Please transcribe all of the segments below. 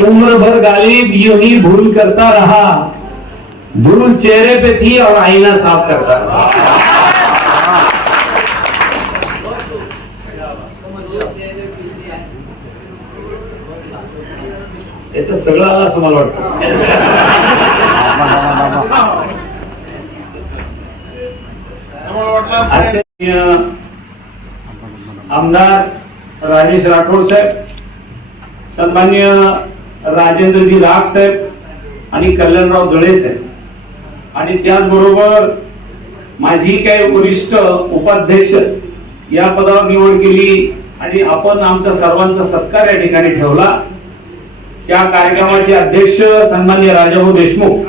उम्र भर गालिब यूँ ही भूल करता रहा। धूल चेहरे पे थी और आईना साफ़ करता रहा। याचं सगळं आलं असं मला आमदार राजेश राठोड साहेब, सन्मान्य राजेंद्रजी राग साहेब आणि कल्याणराव दळे साहेब. आणि त्याचबरोबर माझी काही वरिष्ठ उपाध्यक्ष या पदावर निवड केली आणि आपण आमचा सर्वांचा सत्कार या ठिकाणी ठेवला. त्या कार्यक्रमाचे अध्यक्ष सन्मान्य राजाभाऊ देशमुख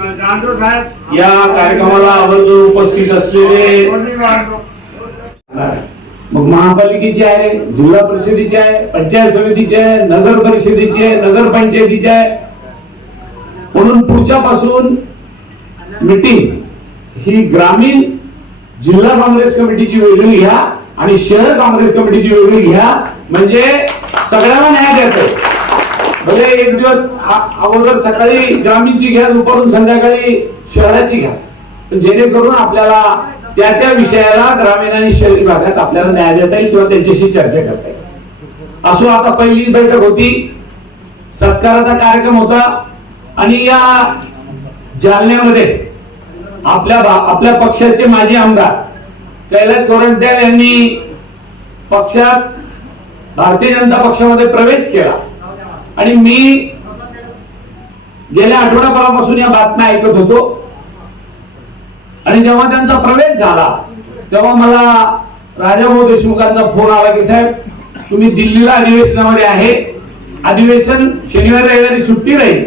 साहेब या कार्यक्रमाला आवर्जून उपस्थित असलेले मग महापालिकेची आहे जिल्हा परिषदेची आहे पंचायत समितीची आहे नगर परिषदेची आहे नगर पंचायतीची आहे. म्हणून पुढच्या पासून मिटिंग ही ग्रामीण जिल्हा काँग्रेस कमिटीची वेगळी घ्या आणि शहर काँग्रेस कमिटीची वेगळी घ्या. म्हणजे सगळ्यांना न्याय देतो. भले एक दिवस अगोदर सकाळी ग्रामीणची घ्या दुपारून संध्याकाळी शहराची घ्या. पण जेणेकरून आपल्याला त्या त्या विषयाला ग्रामीण आणि शहरी भागात आपल्याला न्याय देता येईल किंवा त्यांच्याशी चर्चा करता येईल. असो आता पहिली बैठक होती सत्काराचा कार्यक्रम होता आणि या जालन्यामध्ये आपल्या आपल्या पक्षाचे माजी आमदार कैलास गोरंट्याल यांनी पक्षात भारतीय जनता पक्षामध्ये प्रवेश केला. आणि मी गेल्या आठवड्याभरापासून या बातम्या ऐकत होतो. आणि जेव्हा त्यांचा प्रवेश झाला तेव्हा मला राजाभाऊ देशमुखांचा फोन आला की साहेब तुम्ही दिल्लीला अधिवेशनामध्ये आहे. अधिवेशन शनिवारी रविवारी सुट्टी राहील.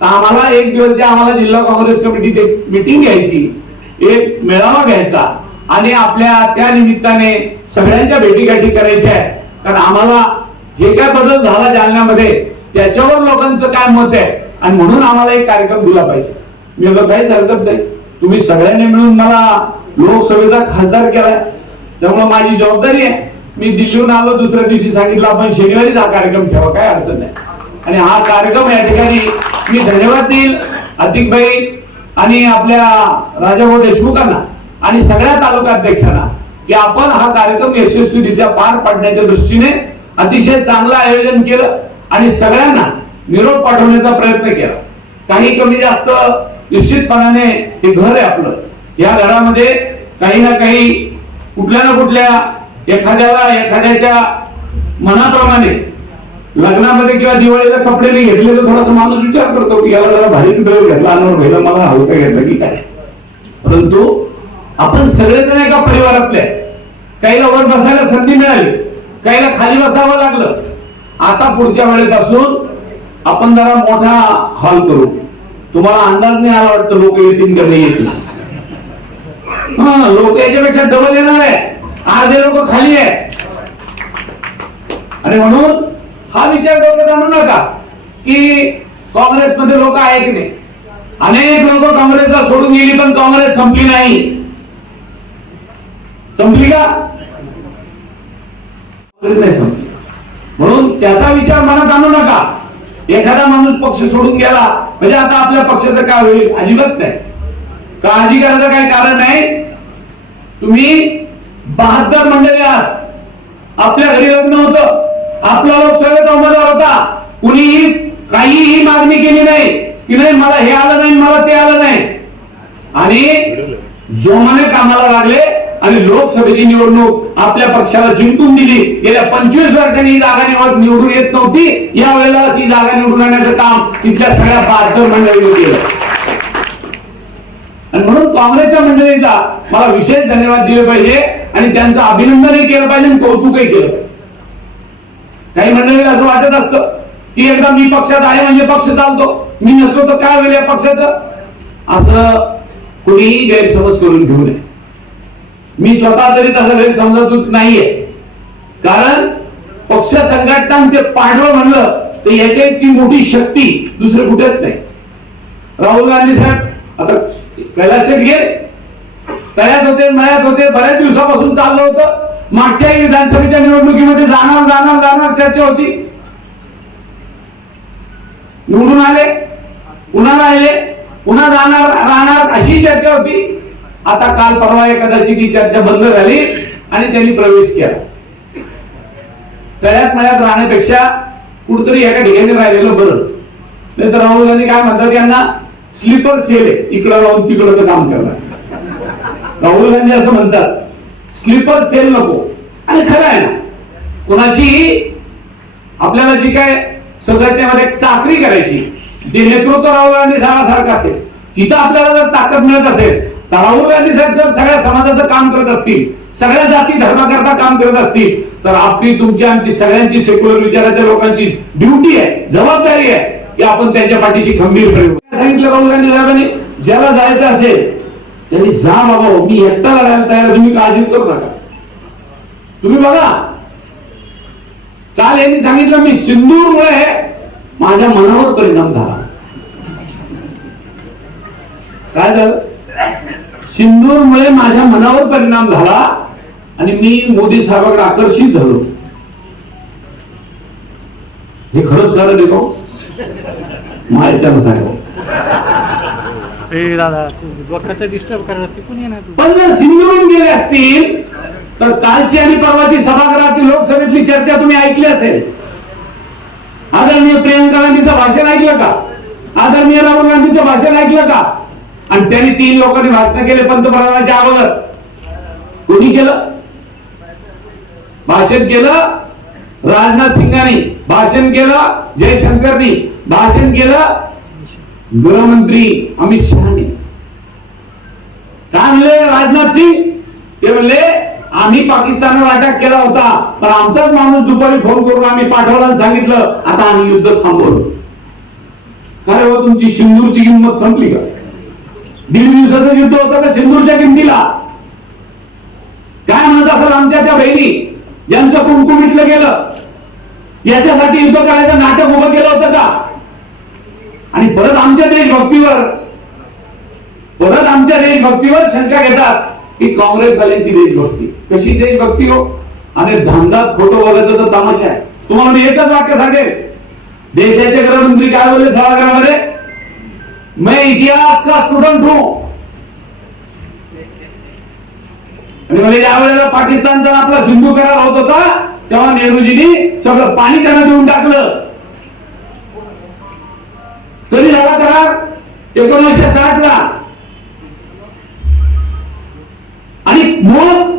तर आम्हाला एक दिवस द्या आम्हाला जिल्हा काँग्रेस कमिटीत एक मिटिंग घ्यायची. एक मेळावा घ्यायचा. आणि आपल्या त्या निमित्ताने सगळ्यांच्या भेटीगाठी करायच्या आहे कारण आम्हाला जे काय बदल झाला जालन्यामध्ये त्याच्यावर लोकांचं काय मत आहे? आणि म्हणून आम्हाला एक कार्यक्रम दिला पाहिजे. मी काहीच हरकत नाही. तुम्ही सगळ्यांनी मिळून मला लोकसभेचा खासदार केलाय. त्यामुळे माझी जबाबदारी आहे. मी दिल्लीहून आलो दुसऱ्या दिवशी सांगितलं आपण शनिवारीच हा कार्यक्रम ठेवा काय अडचण नाही. आणि हा कार्यक्रम या ठिकाणी मी धन्यवाद देईल. अतिकबाई आणि आपल्या राजाभाऊ देशमुखांना आणि सगळ्या तालुका अध्यक्षांना की आपण हा कार्यक्रम यशस्वीरित्या पार पाडण्याच्या दृष्टीने अतिशय चांगलं आयोजन केलं आणि सगळ्यांना निरोप पाठवण्याचा प्रयत्न केला. काही कमी जास्त निश्चितपणाने हे घर आहे आपलं. या घरामध्ये काही ना काही कुठल्या ना कुठल्या एखाद्याला एखाद्याच्या मनाप्रमाणे लग्नामध्ये किंवा दिवाळीला कपडे नाही घेतले तर थोडासा माणूस विचार करतो की याला जरा भारी ड्रेस घेतला अनवर पहिला मला हलका घेतला की काय. परंतु आपण सगळेजण एका परिवारातले काहीला वर बसायला संधी मिळाली काहीला खाली बसावं लागलं. आता पुढच्या वेळेपासून आपण जरा मोठा हॉल करू. तुम्हाला अंदाज नाही आला वाटतं लोक येतील का नाही येतील? हा लोक याच्यापेक्षा डबल येणार आहे. अर्धे लोक खाली आहे आणि म्हणून हा विचार डोक्यात आणू नका की काँग्रेसमध्ये लोक आहे की नाही? अनेक लोक काँग्रेसला सोडून गेली पण काँग्रेस संपली नाही. संपली का? काँग्रेस नाही संपली. म्हणून त्याचा विचार मनात आणू नका. एखादा माणूस पक्ष सोडून गेला म्हणजे आता आपल्या पक्षाचं काय होईल? अजिबात नाही. काळजी करायचं काही कारण नाही? तुम्ही बहात्तर मंडळी आहात. आपल्या घरी लग्न होतं आपला लोकसभेचा उमेदवार होता. कुणीही काहीही मागणी केली नाही. की नाही मला हे आलं नाही मला ते आलं नाही. आणि जोमाने कामाला लागले. आणि लोकसभेची निवडणूक आपल्या पक्षाला जिंकून दिली. गेल्या पंचवीस वर्षांनी ही जागा निवड निवडून येत नव्हती. या वेळेला ती जागा निवडून आणण्याचं काम तिथल्या सगळ्या बहात्तर मंडळींनी केलं. आणि म्हणून काँग्रेसच्या मंडळीचा मला विशेष धन्यवाद दिले पाहिजे आणि त्यांचं अभिनंदनही केलं पाहिजे आणि कौतुकही केलं पाहिजे. काही मंडळीला असं वाटत असतं की एकदा मी पक्षात आहे म्हणजे पक्ष चालतो. मी नसतो तर काय होईल या पक्षाचं? असं कुणीही गैरसमज करून घेऊ नये. मी स्वतः तरी तसं घरी समजत नाहीये. कारण पक्ष संघटना ते पांडव म्हणलं तर याच्या इतकी मोठी शक्ती दुसरी कुठेच नाही. राहुल गांधी साहेब आता कैलास गेले. तयात होते मयात होते बऱ्याच दिवसापासून चाललं होतं. मागच्या विधानसभेच्या निवडणुकीमध्ये जाणार जाणार जाणार चर्चा होती. निवडून आले पुन्हा राहिले पुन्हा जाणार राहणार अशी चर्चा होती. आता काल परवा एखाद्याची ती चर्चा बंद झाली आणि त्यांनी प्रवेश केला. तळ्यात मळ्यात राहण्यापेक्षा कुठतरी एका ठिकाणी राहिलेलं बरं. नाही तर राहुल गांधी काय म्हणतात यांना स्लीपर सेल आहे. इकडं राहून तिकडचं काम करणार राहुल गांधी असं म्हणतात स्लीपर सेल नको. आणि खरं आहे ना कोणाची आपल्याला जी काय संघटनेमध्ये चाकरी करायची जे नेतृत्व राहुल गांधी सारासारखं असेल तिथं आपल्याला जर ताकद मिळत असेल राहुल गांधी साहेब जर सगळ्या समाजाचं काम करत असतील सगळ्या जाती धर्माकरता काम करत असतील तर आपली तुमची आमची सगळ्यांची सेक्युलर विचाराच्या लोकांची ड्युटी आहे जबाबदारी आहे की आपण त्यांच्या पाठीशी खंबीरपणे सांगितलं राहुल गांधी साहेबांनी? ज्याला जायचं असेल त्यांनी जा बाबा मी एकटा लढायला तयार तुम्ही काळजीच करू नका. तुम्ही बघा. काल यांनी सांगितलं मी सिंदूरमुळे माझ्या मनावर परिणाम झाला. काय झालं? सिंदूरमुळे माझ्या मनावर परिणाम झाला आणि मी मोदी साहेबांकडे आकर्षित झालो. हे खरंच कारण आहे का मायाच्यानं सांगा. डिस्टर्ब करणार पण जर सिंधूरून गेले असतील तर कालची आणि परवाची सभागृहातील लोकसभेतली चर्चा तुम्ही ऐकली असेल. आदरणीय प्रियंका गांधीचं भाषण ऐकलं का? आदरणीय राहुल गांधीचं भाषण ऐकलं का? आणि त्यांनी तीन लोकांनी भाषण केले पंतप्रधानाच्या अगोदर. कोणी केलं? भाषण केलं राजनाथ सिंगांनी. भाषण केलं जयशंकरनी. भाषण केलं गृहमंत्री अमित शहानी. काय म्हणले राजनाथ सिंग? ते म्हणले आम्ही पाकिस्तानवर अटॅक केला होता पण आमचाच माणूस दुपारी फोन करून आम्ही पाठवला सांगितलं. आता आम्ही युद्ध थांबवलं. काय हो तुमची सिंदूरची किंमत संपली का? दीड दिवसाचं युद्ध होतं का सिंदूरच्या किमतीला? काय म्हणत असाल आमच्या त्या बहिणी? ज्यांचं कुंकू मिटलं गेलं. याच्यासाठी युद्ध करायचं नाटक उभं केलं होतं का? आणि परत आमच्या देशभक्तीवर परत आमच्या देशभक्तीवर शंका घेतात की काँग्रेसवाल्यांची देशभक्ती. कशी देशभक्ती हो? आणि धंदात फोटो बघायचं तर तमाशा आहे. तुम्हाला मी एकच वाक्य सांगेल देशाचे गृहमंत्री काय बोलले सभागृहामध्ये? मैं इतिहास का स्टुडंट हूं। आणि म्हणजे ज्या वेळेला पाकिस्तानचा आपला सिंधू करार होत होता तेव्हा नेहरूजींनी सगळं पाणी त्यांना देऊन टाकलं. कधी झाला करार एकोणीसशे साठ ला आणि मग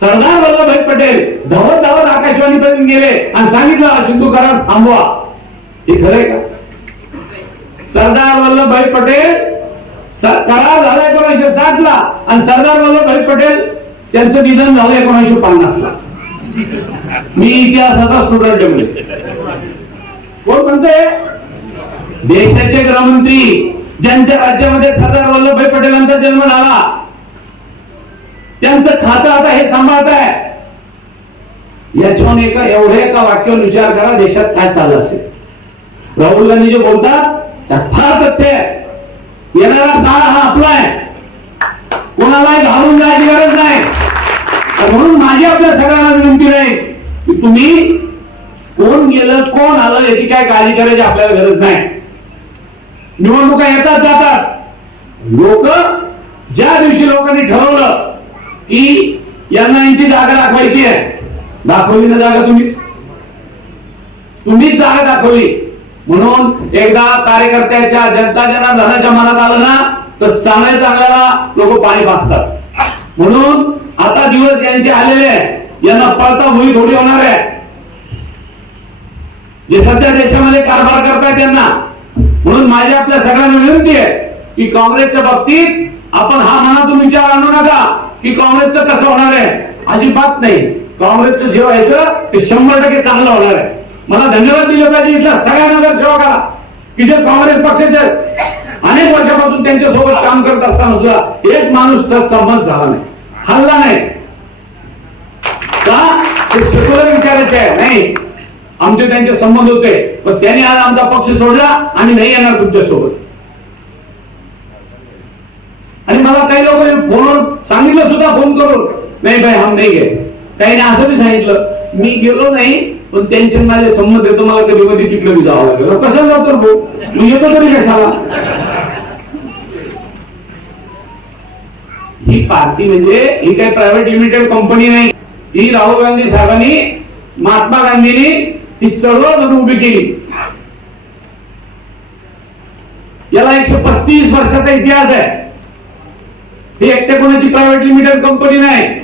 सरदार वल्लभभाई पटेल धावत धावत आकाशवाणीपर्यंत गेले आणि सांगितलं सिंधू करार थांबवा. हे खरंय का? सरदार वल्लभभाई पटेल करार झाला एकोणीसशे सात ला आणि सरदार वल्लभभाई पटेल त्यांचं निधन झालं एकोणीसशे पन्नास ला मी इतिहासाचा स्टुडंट आहे कोण म्हणते देशाचे गृहमंत्री ज्यांच्या राज्यामध्ये सरदार वल्लभभाई पटेलांचा जन्म झाला त्यांचं खातं आता हे सांभाळत आहे याच्यावर एका एवढ्या एका वाक्यावर विचार करा देशात काय चाललं असेल? राहुल गांधी जे बोलतात तथ्य सत्य येणारा काळ हा आपला आहे. कोणालाही घालून जायची गरज नाही. तर म्हणून माझी आपल्या सगळ्यांना विनंती नाही की तुम्ही कोण गेलं कोण आलं याची काय काळजी करायची आपल्याला गरज नाही. निवडणुका येतात जातात. लोक ज्या दिवशी लोकांनी ठरवलं की यांना यांची जागा दाखवायची आहे दाखवली ना जागा तुम्हीच? तुम्हीच जागा दाखवली. म्हणून एकदा कार्यकर्त्याच्या जनता धनाच्या मनात आलं ना तर चांगल्या चांगल्याला लोक पाणी पाचतात म्हणून आता दिवस यांचे आलेले आहे यांना पळता भुई थोडी होणार आहे. जे सध्या देशामध्ये कारभार करतायत त्यांना. म्हणून माझी आपल्या सगळ्यांना विनंती आहे की काँग्रेसच्या बाबतीत आपण हा मनातून विचार आणू नका की काँग्रेसचं कसं होणार आहे. अजिबात नाही. काँग्रेसचं जे व्हायचं ते शंभर टक्के चांगलं होणार आहे. मला धन्यवाद दिले पाहिजे इथल्या सगळ्या नगरसेवकाला की जे काँग्रेस पक्षाचे अनेक वर्षापासून त्यांच्यासोबत काम करत असताना सुद्धा एक माणूस तर संमत झाला नाही. हल्ला नाही. का? ते सेक्युलर विचारायचे आहे. नाही. आमचे त्यांचे संबंध होते. पण त्यांनी आज आमचा पक्ष सोडला आणि नाही येणार तुमच्यासोबत आणि मला काही लोक फोनवर सांगितलं सुद्धा फोन करून. नाही भाई हम नाही गे काही असं मी सांगितलं. मी गेलो नाही. पण त्यांचे माझे संमत येतो मला कधी कधी तिकडे मी जावं लागेल. कशाला जातो रे भाऊ? मी येतो तरी कशाला? ही पार्टी म्हणजे ही काही प्रायव्हेट लिमिटेड कंपनी नाही. ही राहुल गांधी साहेबांनी महात्मा गांधींनी ती चळवळ म्हणून उभी केली. याला एकशे पस्तीस वर्षाचा इतिहास आहे. ही एकट्या कोणाची प्रायव्हेट लिमिटेड कंपनी नाही.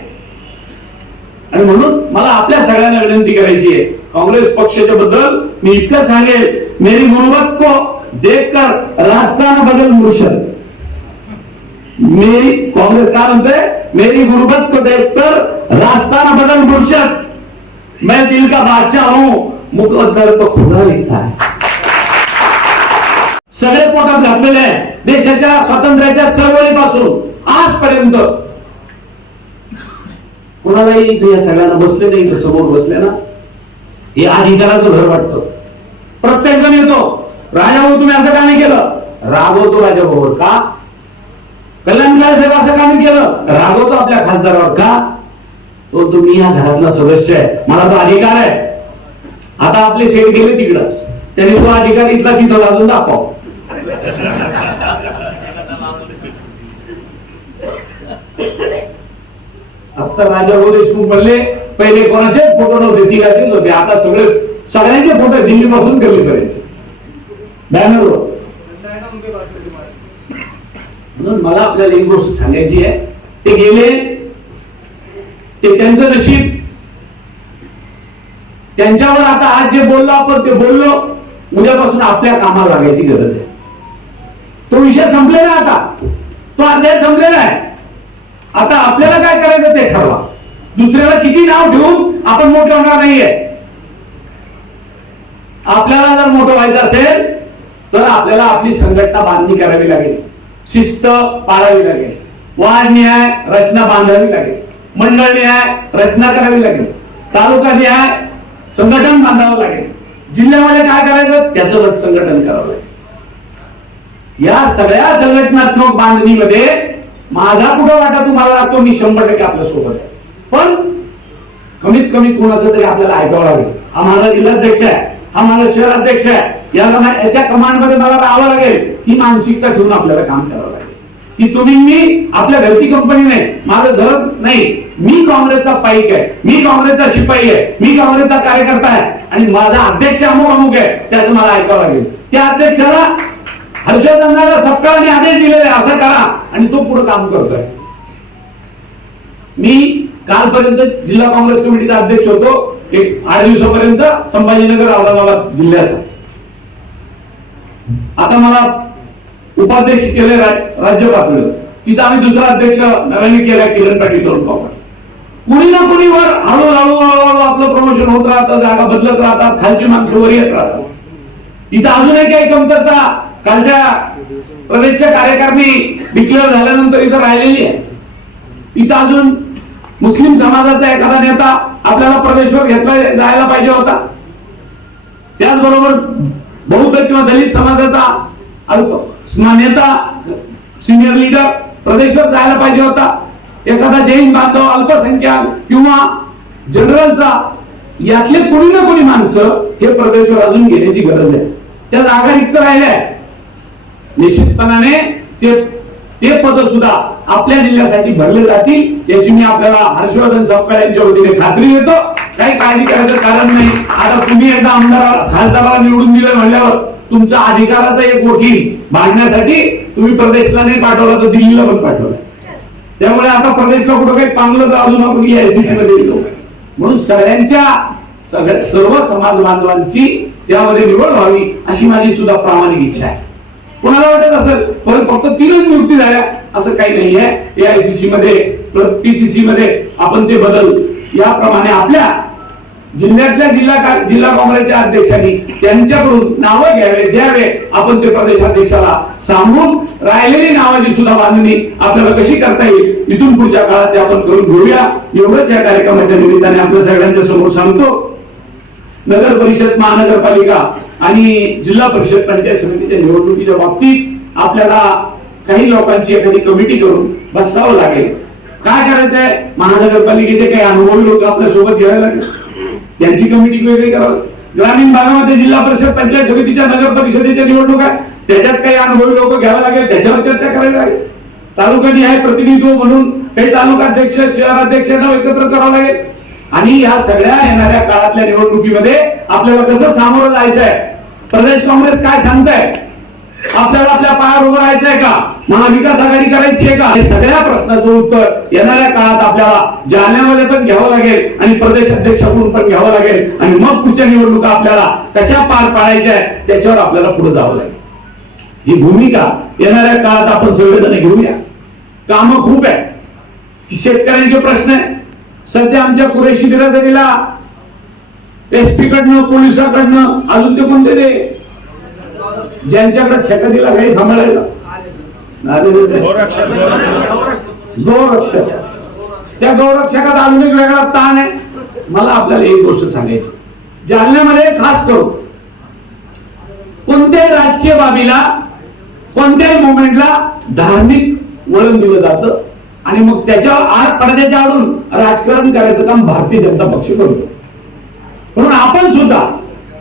आणि म्हणून मला आपल्या सगळ्यांना विनंती करायची आहे. काँग्रेस पक्षाच्या बद्दल मी इतकं सांगेल मेरी गुरुबत को देखकर राजस्थान बदल मुर्शद. मेरी काँग्रेस काय म्हणते मेरी गुरुबत को देखकर राजस्थान बदल मुर्शद. मैं दिल का बादशाह हूं. मुकद्दर तो खुदा लिखता है. सगळे पोटात घातलेले आहे. देशाच्या स्वातंत्र्याच्या चळवळीपासून आजपर्यंत कोणालाही इथे या सगळ्यांना बसले नाही इथे समोर बसले ना हे अधिकाराचं घर वाटतं. प्रत्येक जण येतो राजा भाऊ तुम्ही असं का नाही केलं? रागवतो राजा भाऊवर का? कल्याणकार साहेब असं का नाही केलं? रागवतो आपल्या खासदारावर का? तो तुम्ही या घरातला सदस्य आहे मला तो अधिकार आहे. आता आपले सेट गेले तिकडं त्यांनी तो अधिकार इथला तिथं वाजून दाखव. आता राजा भाऊ देशमुख म्हणले पहिले कोणाचेच फोटो नव्हते तिघाचेच होते. आता सगळे सगळ्यांचे फोटो दिल्ली पासून कमी करायचे बॅनरवर म्हणून मला आपल्याला एक गोष्ट सांगायची आहे. ते गेले ते त्यांचं नशीब. त्यांच्यावर आता आज जे बोललो आपण ते बोललो. उद्यापासून आपल्या कामाला लागायची गरज आहे. तो विषय संपलेला आता. तो अध्याय संपलेला आहे. आता आपल्याला काय करायचं ते ठरवा. दुसऱ्याला किती नाव ठेवून आपण मोठे होणार नाहीये? आपल्याला जर मोठं व्हायचं असेल तर आपल्याला आपली संघटना बांधणी करावी लागेल. शिस्त पाळावी लागेल. वाढ न्याय रचना बांधावी लागेल. मंडळ न्याय रचना करावी लागेल. तालुका न्याय संघटन बांधावं लागेल. जिल्ह्यामध्ये काय करायचं? त्याचं संघटन करावं लागेल. या सगळ्या संघटनात्मक बांधणीमध्ये माझा कुठं वाटा तुम्हाला? लागतो मी शंभर टक्के आपल्यासोबत आहे. पण कमीत कमी कोणाचं तरी आपल्याला ऐकावं लागेल. हा माझा जिल्हाध्यक्ष आहे हा माझा शहराध्यक्ष आहे. याला याच्या कमांडमध्ये मला राहावं लागेल ही मानसिकता ठेवून आपल्याला काम करावं लागेल. की तुम्ही मी आपल्या घरची कंपनी नाही माझं घर नाही. मी काँग्रेसचा पाईक आहे मी काँग्रेसचा शिपाई आहे मी काँग्रेसचा कार्यकर्ता आहे. आणि माझा अध्यक्ष अमुक अमुक आहे त्याचं मला ऐकावं लागेल. त्या अध्यक्षाला हर्षवर्धनाला सपकाळाने आदेश दिलेले असं करा आणि तो पुढे काम करतोय. मी कालपर्यंत जिल्हा काँग्रेस कमिटीचा अध्यक्ष होतो एक आठ दिवसापर्यंत संभाजीनगर औरंगाबाद जिल्ह्याचा. आता मला उपाध्यक्ष केले राज्य पातळीवर. तिथं आम्ही दुसरा अध्यक्ष नव्याने केला किरण पाटील तरुण पवार कुणी ना कुणी वर हळूहळू हळूहळू आपलं प्रमोशन होत राहतं जागा बदलत राहतात खालची माणसं वर येत राहतात. इथं अजून काही कमतरता कालच्या प्रदेशच्या कार्यकारणी डिक्लेअर झाल्यानंतर इथं राहिलेली आहे. इथं अजून मुस्लिम समाजाचा एखादा नेता आपल्याला प्रदेशवर घेतला जायला पाहिजे होता. त्याचबरोबर बौद्ध किंवा दलित समाजाचा नेता सिनियर लीडर प्रदेशवर जायला पाहिजे होता. एखादा जैन बांधव अल्पसंख्याक किंवा जनरलचा यातले कोणी ना कोणी माणसं हे प्रदेशवर अजून घेण्याची गरज आहे. त्या जागा रिक्त राहिल्या आहेत. निश्चितपणाने ते ते पद सुद्धा आपल्या जिल्ह्यासाठी भरले जातील याची मी आपल्याला हर्षवर्धन सपकाळ यांच्या वतीने खात्री देतो. काही काळजी करायचं कारण नाही. आता तुम्ही एकदा आमदार खासदाराला निवडून दिलं म्हणल्यावर तुमचा अधिकाराचा एक वकील भांडण्यासाठी तुम्ही प्रदेशला नाही पाठवला तर दिल्लीला पण पाठवला. त्यामुळे आता प्रदेशला कुठं काही पांगलं तर अजून आपण एसीसी मध्ये येतो म्हणून सगळ्यांच्या सगळ्या सर्व समाज बांधवांची त्यामध्ये निवड व्हावी अशी माझी सुद्धा प्रामाणिक इच्छा आहे. कोणाला वाटत असेल? पण फक्त तीनच नियुक्ती झाल्या असं काही नाहीये. एआयसीसी मध्ये पीसीसी मध्ये आपण ते बदल. याप्रमाणे आपल्या जिल्ह्यातल्या जिल्हा जिल्हा काँग्रेसच्या अध्यक्षांनी त्यांच्याकडून नावं घ्यावे द्यावे. आपण ते प्रदेशाध्यक्षाला सांगून राहिलेली नावाची सुद्धा बांधणी आपल्याला कशी करता येईल इथून पुढच्या काळात ते आपण करून घेऊया. एवढंच या कार्यक्रमाच्या निमित्ताने आपल्या सगळ्यांच्या समोर सांगतो. नगर परिषद महानगरपालिका आणि जिल्हा परिषद पंचायत समितीच्या निवडणुकीच्या बाबतीत आपल्याला काही लोकांची एखादी कमिटी करून बसावं लागेल. काय करायचंय? महानगरपालिकेचे काही अनुभवी लोक आपल्यासोबत घ्यावे लागेल. त्यांची कमिटी वेगळी करावी. ग्रामीण भागामध्ये जिल्हा परिषद पंचायत समितीच्या नगर परिषदेच्या निवडणुका त्याच्यात काही अनुभवी लोक घ्यावं लागेल त्याच्यावर चर्चा करावी लागेल. तालुकानिहाय प्रतिनिधित्व म्हणून काही तालुकाध्यक्ष शहराध्यक्ष यांना एकत्र करावं लागेल. आणि या सगळ्या येणाऱ्या काळातल्या निवडणुकीमध्ये आपल्याला कसं सामोरं जायचं आहे प्रदेश काँग्रेस काय सांगताय? आपल्याला आपल्या पायावर उभं राहायचंय का? महाविकास आघाडी करायची आहे का? हे सगळ्या प्रश्नाचं उत्तर येणाऱ्या काळात आपल्याला जालन्यामध्ये पण घ्यावं लागेल आणि प्रदेश अध्यक्षाकडून पण घ्यावं लागेल. आणि मग पुढच्या निवडणुका आपल्याला कशा पार पाडायच्या त्याच्यावर आपल्याला पुढे जावं लागेल. ही भूमिका येणाऱ्या काळात आपण संवेदना घेऊया. काम खूप आहे शेतकऱ्यांचे प्रश्न आहे सध्या आमच्या कुरेशी बिरादरीला एसपी कडनं पोलिसाकडनं अजून ते कोणते ते ज्यांच्याकडे ठेका दिला काही सांभाळायला. गौरक्षक त्या गौरक्षकात अजून एक वेगळा ताण आहे. मला आपल्याला एक गोष्ट सांगायची. जालन्यामध्ये खास करून कोणत्याही राजकीय बाबीला कोणत्याही मोमेंटला धार्मिक वळण दिलं जातं. आणि मग त्याच्यावर आड पडद्याच्या आडून राजकारण करायचं काम भारतीय जनता पक्ष करतो. म्हणून आपण सुद्धा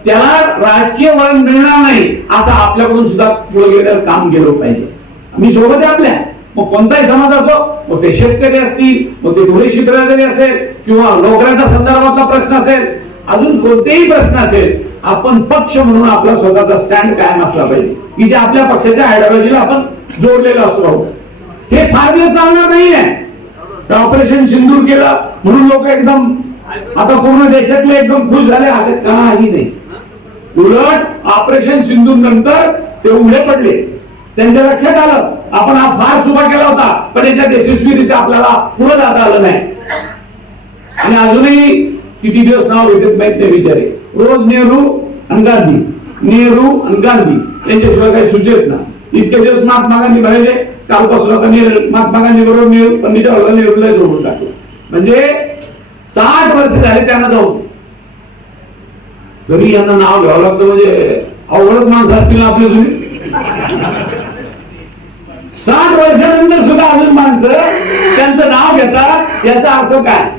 त्याला राजकीय वळण मिळणार नाही असं आपल्याकडून सुद्धा पुढे गेलं काम केलं पाहिजे. मी सोबत आहे आपल्या. मग कोणताही समाज असो मग ते शेतकरी असतील मग ते धुळे शिबिराजरी असेल किंवा नोकऱ्यांचा संदर्भातला प्रश्न असेल अजून कोणतेही प्रश्न असेल आपण पक्ष म्हणून आपला स्वतःचा स्टँड कायम असला पाहिजे. की जे आपल्या पक्षाच्या आयडिओलॉजीला आपण जोडलेलं असतो. आहोत हे फार वेळ चालणार नाहीये. ऑपरेशन सिंदूर केलं म्हणून लोक एकदम आता पूर्ण देशातले एकदम खुश झाले. असे काही नाही. उलट ऑपरेशन सिंधू नंतर ते उघडे पडले. त्यांच्या लक्षात आलं. आपण हा फार सुभा केला होता पण याच्यात यशस्वीरित्या आपल्याला पुढे जाता आलं नाही. आणि अजूनही किती दिवस नाव भेटत नाहीत ते बिचारे. रोज नेहरू आणि गांधी. नेहरू आणि गांधी. यांच्याशिवाय काही सुचेच ना इतके दिवस महात्मा गांधी म्हणाले कालपासून आता मी महात्मा गांधी बरोबर मी पंडित जवाहरलाल नेहरूला जोडून टाकलो. म्हणजे साठ वर्ष झाले त्यांना जाऊन. तरी यांना नाव घ्यावं लागतं म्हणजे अवघडच माणसं असतील आपले तुम्ही. साठ वर्षानंतर सुद्धा अजून माणसं त्यांचं नाव घेतात याचा अर्थ काय?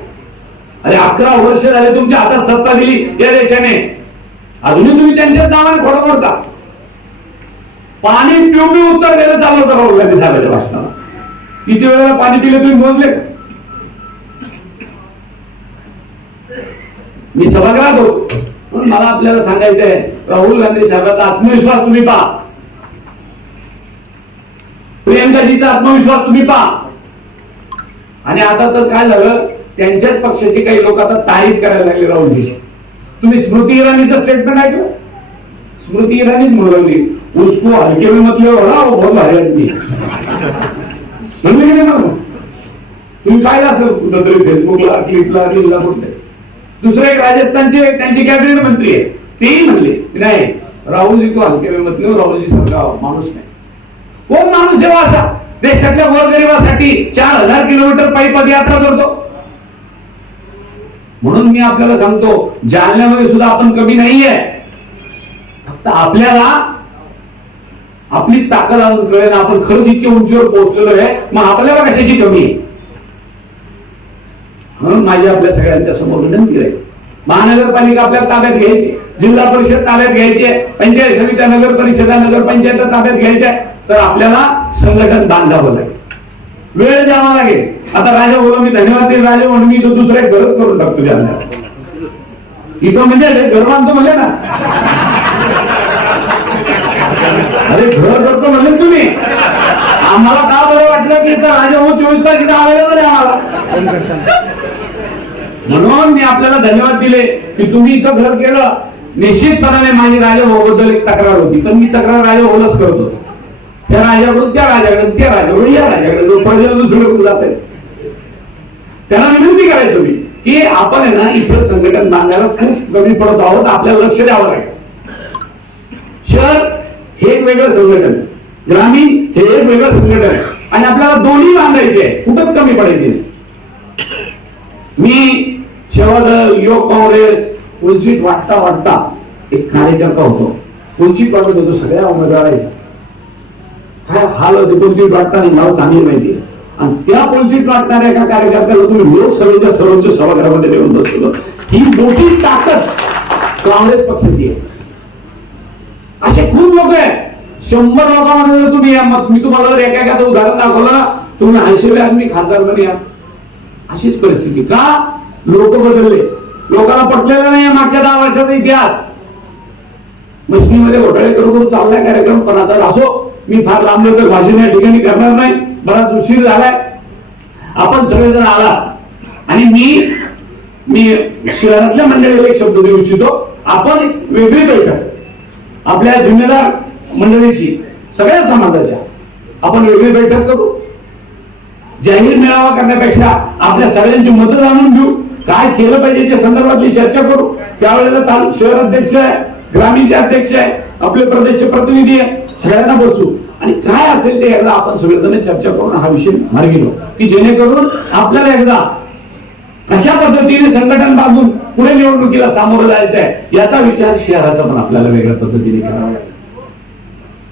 अरे अकरा वर्ष झाले तुमच्या हातात सत्ता दिली या देशाने. अजूनही तुम्ही त्यांच्याच नावाने खोडा मोडता. पाणी पिऊ पिऊ उत्तर द्यायला चाललं होतं राहुल गांधी साहेबांच्या भाषणाला किती वेळेला पाणी पिले तुम्ही मोजले? मी सभागृहात होतो. म्हणून मला आपल्याला सांगायचं आहे राहुल गांधी साहेबांचा आत्मविश्वास तुम्ही पहा. प्रियंकाजीचा आत्मविश्वास तुम्ही पहा. आणि आता तर काय झालं त्यांच्याच पक्षाची काही लोक आता तारीफ करायला लागले राहुलजीची तुम्ही स्मृती इराणीचं स्टेटमेंट ऐकलं? स्मृती इराणीच म्हणली उसको हल्के में मतलब हो ना वो बहुत भारी आदमी है." की नाही मला तुम्ही पाहिलं असेल कुठंतरी फेसबुकला क्लिपला रीलला कुठे दुसरे एक राजस्थानचे त्यांचे कॅबिनेट मंत्री आहे तेही म्हणले नाही राहुलजी को हलके में मतलब राहुलजी सारखा माणूस नाही. कोण माणूस आहे हो असा? देशातल्या गोरगरिबासाठी चार हजार किलोमीटर पायी पदयात्रा करतो. म्हणून मी आपल्याला सांगतो जालन्यामध्ये सुद्धा आपण कमी नाहीये. फक्त आपल्याला आपली ताकद आणून कळेल आपण खरंच इतक्या उंचीवर पोहोचलेलो आहे. मग आपल्याला कशाची कमी आहे? म्हणून माझी आपल्या सगळ्यांच्या समोर विनंती आहे. महानगरपालिका आपल्या ताब्यात घ्यायची जिल्हा परिषद ताब्यात घ्यायची पंचायत समित्या नगर परिषदा नगर पंचायत ताब्यात घ्यायच्या तर आपल्याला संघटन बांधावं लागेल. वेळ द्यावा लागेल. आता राजा बोला मी धन्यवाद देईल. राजा म्हणून मी दुसरं एक गरज करून टाकतो जालन्यात इथं म्हणजे घर बांधतो म्हणजे ना. अरे घर करतो म्हणजे तुम्ही. आम्हाला का बरं वाटलं की इथं राजा हो चोवीस तास इथं अवेलेबल आम्हाला? म्हणून मी आपल्याला धन्यवाद दिले की तुम्ही इथं घर केलं. निश्चितपणाने माझी राजा बद्दल एक तक्रार होती. पण मी तक्रार राजा करतो त्या राजाकडून त्या राजाकडून त्या राजाकडून या राजाकडे जो पडलेला दुसरीकडून जाते त्याला विनंती करायचो मी की आपण आहे ना इथं संघटन बांधायला खूप कमी पडत आहोत. आपल्याला लक्ष द्यावं लागेल. शहर हे एक वेगळं संघटन. ग्रामीण हे एक वेगळं संघटन. आहे आणि आपल्याला दोन्ही बांधायचे आहे. कुठंच कमी पडायचे मी सेवादल युवक काँग्रेस कुंचित वाटता वाटता एक कार्यकर्ता होतो. कुंचित वाटत होतो सगळ्या उमेदवारांचा. काय हाल होते कुंचित वाटता नाही मला चांगली माहिती आहे. आणि त्या पोलचीट वाटणाऱ्या एका कार्यकर्त्याला तुम्ही लोकसभेच्या सर्वोच्च सभागृहामध्ये देऊन बसवलं ही मोठी ताकद काँग्रेस पक्षाची आहे. असे खूप लोक आहेत. शंभर लोकांमध्ये जर तुम्ही या मग मी तुम्हाला जर एका एखादं उदाहरण दाखवलं तुम्ही ऐंशी वेळा मी खासदार बनूया. अशीच परिस्थिती. का? लोक बदलले. लोकांना पटलेलं नाही मागच्या दहा वर्षाचा इतिहास. मशिनीमध्ये घोटाळे करून करून चाललाय कार्यक्रम पण आता असो मी फार लांब तर भाषण या ठिकाणी करणार नाही. बराच उशीर झालाय. आपण सगळेजण आला आणि मी मी शहरातल्या मंडळीला एक शब्द देऊ इच्छितो. आपण वेगळी बैठक. आपल्या जिम्मेदार मंडळीची सगळ्या समाजाच्या आपण वेगळी बैठक करू. जाहीर मेळावा करण्यापेक्षा आपल्या सगळ्यांची मतं जाणून घेऊ. काय केलं पाहिजे याच्या संदर्भातली चर्चा करू. त्यावेळेला तालुक शहर अध्यक्ष आहे ग्रामीणचे अध्यक्ष आहे आपले प्रदेशचे प्रतिनिधी आहे सगळ्यांना बसू. आणि काय असेल ते एकदा आपण सगळेजण चर्चा करून हा विषय मार्गी लावू की जेणेकरून आपल्याला एकदा कशा पद्धतीने संघटन बांधून पुढे निवडणुकीला सामोरं जायचं आहे याचा विचार शहराचा पण आपल्याला वेगळ्या पद्धतीने करावा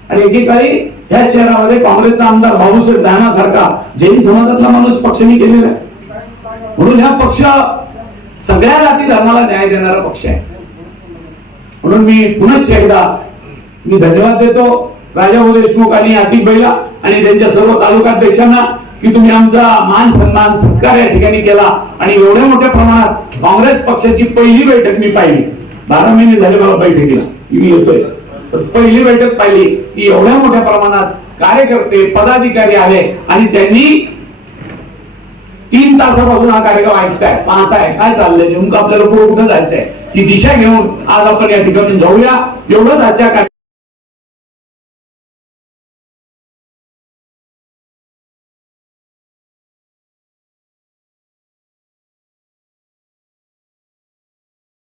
आणि एकेकाळी ह्या शहरामध्ये काँग्रेसचा आमदार भाऊसाहेब दानासारखा जैन समाजातला माणूस पक्षाने केलेला आहे. म्हणून हा पक्ष सगळ्या जाती धर्माला न्याय देणारा पक्ष आहे. म्हणून मी पुनश्च एकदा मी धन्यवाद देतो. राजाभाऊ देशमुख आणि अतिक बैला आणि त्यांच्या सर्व तालुकाध्यक्षांना की तुम्ही आमचा मान सन्मान सत्कार या ठिकाणी केला. आणि एवढ्या मोठ्या प्रमाणात काँग्रेस पक्षाची पहिली बैठक मी पाहिली. बारा महिने झाले मला बैठकीला. मी येतोय. तर पहिली बैठक पाहिली की एवढ्या मोठ्या प्रमाणात कार्यकर्ते पदाधिकारी आले आणि त्यांनी तीन तासापासून हा कार्यक्रम ऐकताय पाहताय काय चाललंय नेमकं आपल्याला पुढे कुठं जायचंय ही दिशा घेऊन आज आपण या ठिकाणी जाऊया. एवढंच आजच्या